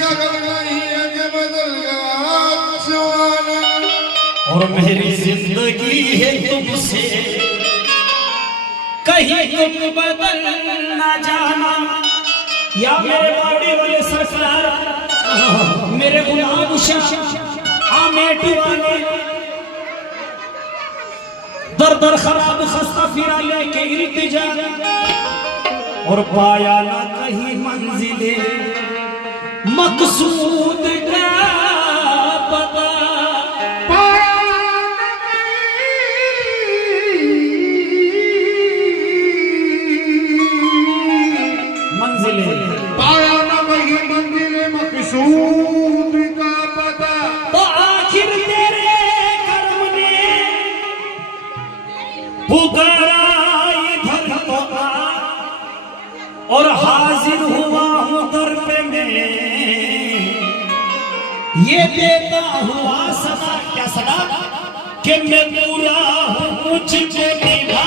का नहीं है बदल जवाना और मेरी जिंदगी है तुमसे कहीं तुम बदल ना जाना। या मेरे बाड़ी वाले सरकार मेरे गुलाम शाह आमेटी वाले दर दर खराब खस्ता फिरा लेके इल्तिजा और पाया ना कहीं मंजिले मकसूद का पता। पाया ना वही मंजिले मकसूद का पता। तो आखिर तेरे कर्म ने पुकारा इधर तो आ और हाजिर हुआ हूँ दर पे मैं ये देता हुआ सदा। क्या सदा कि मैं पूरा हूँ मुझको निभा